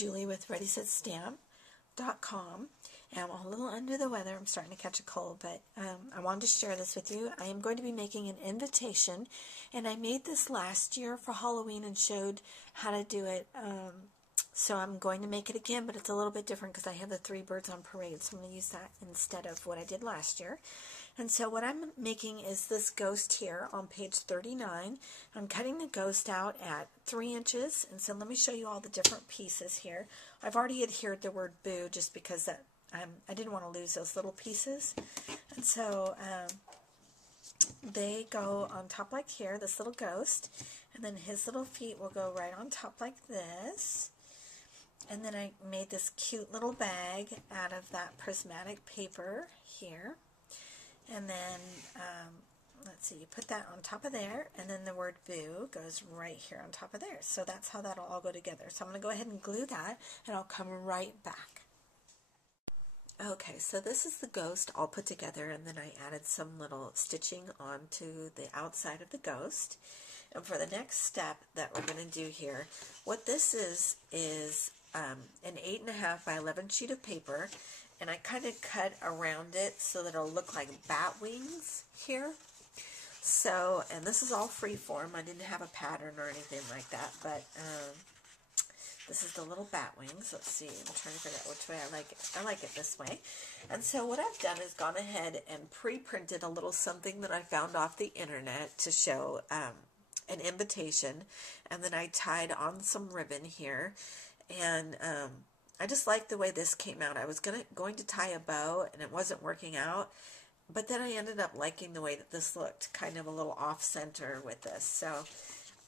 Julie with ReadySetStamp.com, and I'm a little under the weather. I'm starting to catch a cold, but I wanted to share this with you. I am going to be making an invitation, and I made this last year for Halloween and showed how to do it. So I'm going to make it again, but it's a little bit different because I have the 3 birds on parade, so I'm going to use that instead of what I did last year. And so what I'm making is this ghost here on page 39. I'm cutting the ghost out at 3 inches, and so let me show you all the different pieces here. I've already adhered the word boo just because that I didn't want to lose those little pieces. And so they go on top like here, this little ghost, and then his little feet will go right on top like this. And then I made this cute little bag out of that prismatic paper here. And then, let's see, you put that on top of there, and then the word boo goes right here on top of there. So that's how that'll all go together. So I'm going to go ahead and glue that, and I'll come right back. Okay, so this is the ghost all put together, and then I added some little stitching onto the outside of the ghost. And for the next step that we're going to do here, what this is an 8.5 by 11 sheet of paper, and I kind of cut around it so that it'll look like bat wings here. So, and this is all free form. I didn't have a pattern or anything like that, but this is the little bat wings. Let's see, I'm trying to figure out which way I like it. I like it this way. And so what I've done is gone ahead and pre-printed a little something that I found off the internet to show an invitation, and then I tied on some ribbon here, and I just like the way this came out. I was going to tie a bow, and it wasn't working out, but then I ended up liking the way that this looked, kind of a little off-center with this. So,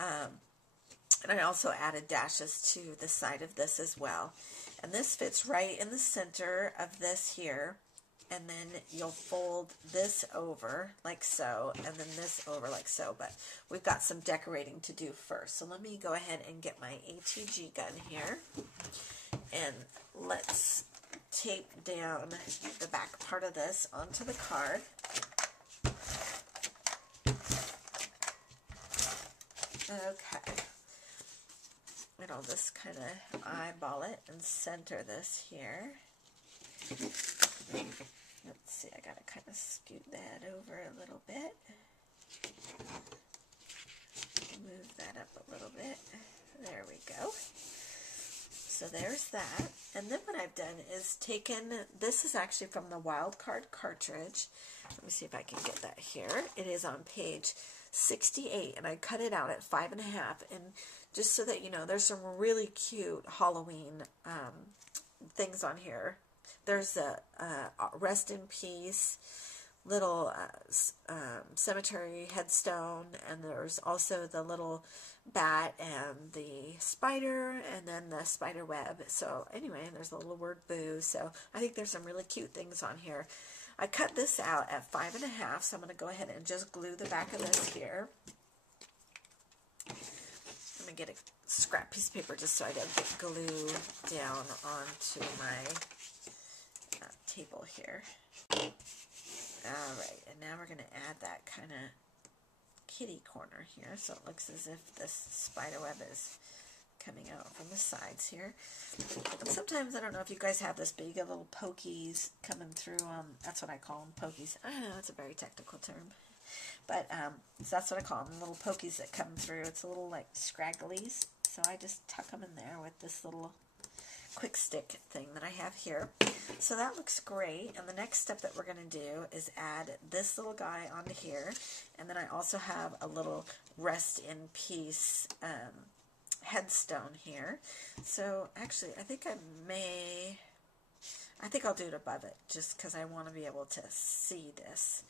and I also added dashes to the side of this as well. And this fits right in the center of this here, and then you'll fold this over like so, and then this over like so, but we've got some decorating to do first. So let me go ahead and get my ATG gun here, and let's tape down the back part of this onto the card. Okay, and I'll just kind of eyeball it and center this here. Let's see, I gotta kind of scoot that over a little bit. Move that up a little bit. There we go. So there's that. And then what I've done is taken, this is actually from the Wild Card Cartridge. Let me see if I can get that here. It is on page 68, and I cut it out at 5.5. And just so that you know, there's some really cute Halloween things on here. There's a rest in peace little cemetery headstone, and there's also the little bat and the spider, and then the spider web. So anyway, there's a little word boo. So I think there's some really cute things on here. I cut this out at 5.5, so I'm going to go ahead and just glue the back of this here. I'm going to get a scrap piece of paper just so I don't get glue down onto my table here. Alright, and now we're going to add that kind of kitty corner here, so it looks as if this spider web is coming out from the sides here. And sometimes, I don't know if you guys have this, but you get little pokies coming through. That's what I call them, pokies. I know, that's a very technical term. But so that's what I call them, little pokies that come through. It's a little like scragglies, so I just tuck them in there with this little quick stick thing that I have here. So that looks great, and the next step that we're going to do is add this little guy onto here, and then I also have a little rest in peace headstone here. So actually I think I'll do it above it just because I want to be able to see this.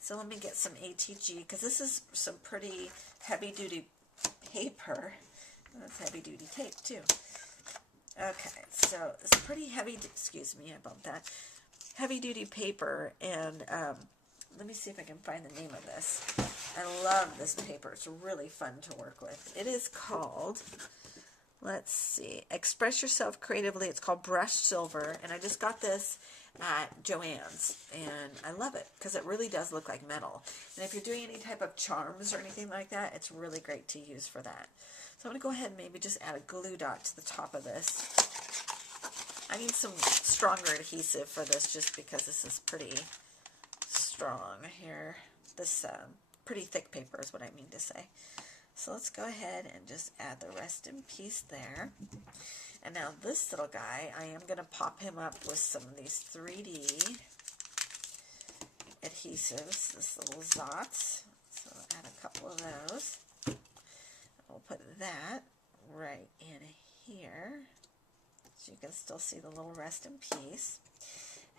So let me get some ATG, because this is some pretty heavy duty paper. That's heavy duty tape too. Okay, so it's pretty heavy, excuse me, I bumped that, heavy-duty paper, and let me see if I can find the name of this. I love this paper. It's really fun to work with. It is called, let's see, Express Yourself Creatively. It's called Brushed Silver, and I just got this at Joann's, and I love it because it really does look like metal. And if you're doing any type of charms or anything like that, it's really great to use for that. So I'm going to go ahead and maybe just add a glue dot to the top of this. I need some stronger adhesive for this just because this is pretty strong here. This pretty thick paper is what I mean to say. So let's go ahead and just add the rest in peace there. And now this little guy, I am going to pop him up with some of these 3D adhesives, this little Zots. So I'll add a couple of those. We'll put that right in here, so you can still see the little rest in peace.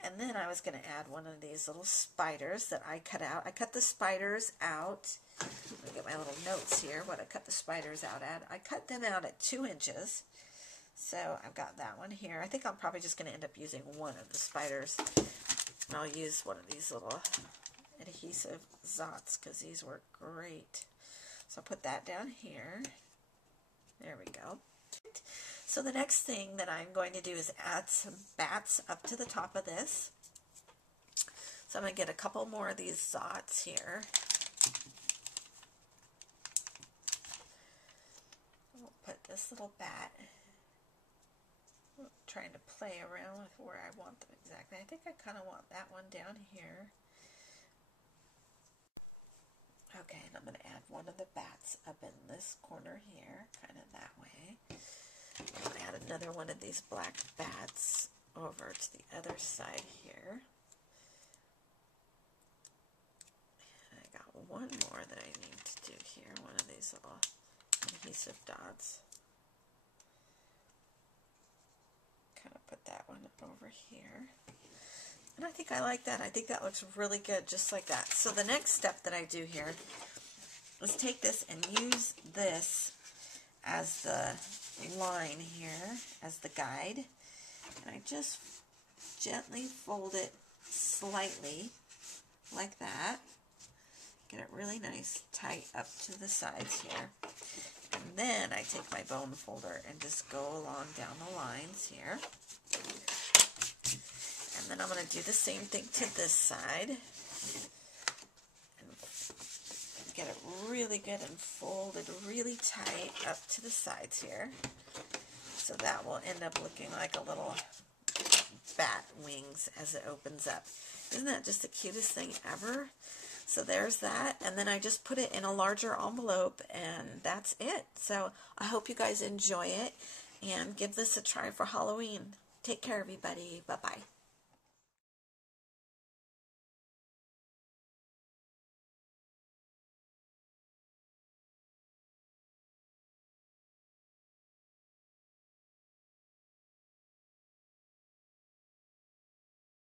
And then I was going to add one of these little spiders that I cut out. I cut the spiders out. Let me get my little notes here, what I cut the spiders out at. I cut them out at 2 inches. So I've got that one here. I think I'm probably just going to end up using one of the spiders. And I'll use one of these little adhesive Zots because these work great. So I'll put that down here. There we go. So the next thing that I'm going to do is add some bats up to the top of this. So I'm going to get a couple more of these Zots here. We'll put this little bat. I'm trying to play around with where I want them exactly. I think I kind of want that one down here. Okay, and I'm going to add one of the bats up in this corner here, kind of that way. I'll add another one of these black bats over to the other side here. And I got one more that I need to do here, one of these little adhesive dots. Kind of put that one over here. And I think I like that. I think that looks really good, just like that. So the next step that I do here is take this and use this as the line here, as the guide. And I just gently fold it slightly, like that. Get it really nice, tight up to the sides here. And then I take my bone folder and just go along down the lines here. And then I'm going to do the same thing to this side. And get it really good and folded really tight up to the sides here. So that will end up looking like a little bat wings as it opens up. Isn't that just the cutest thing ever? So there's that. And then I just put it in a larger envelope and that's it. So I hope you guys enjoy it and give this a try for Halloween. Take care, everybody. Bye-bye.